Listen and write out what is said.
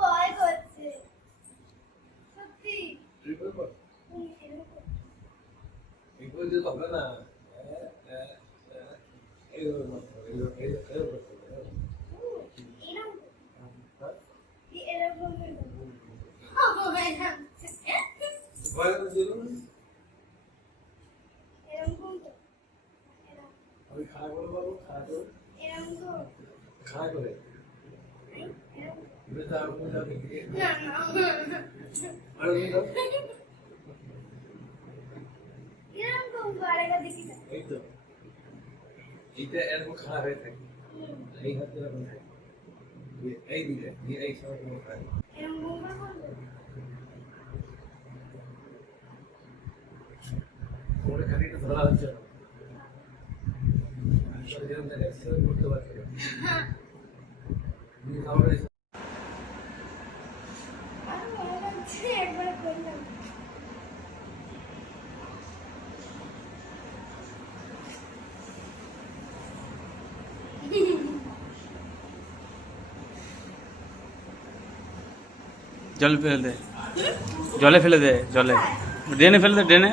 ভয় করছে সত্যি। হবে না। আমি খাড়া করে পারবো, খাড়া করে খাড়া করে এই তো এইটা এরকম খাড়া হয়ে থাকে, এই হাতে এরকম থাকে, এই দিকে এই সময় থাকে। ওটা খানিকটা ধরা হচ্ছে না, আসলে যেরকম দেখে সেরকম করতে পারছে না। জল ফেলে দে, জলে ফেলে দে, জলে ড্রেনে ফেলে দে, ড্রেনে।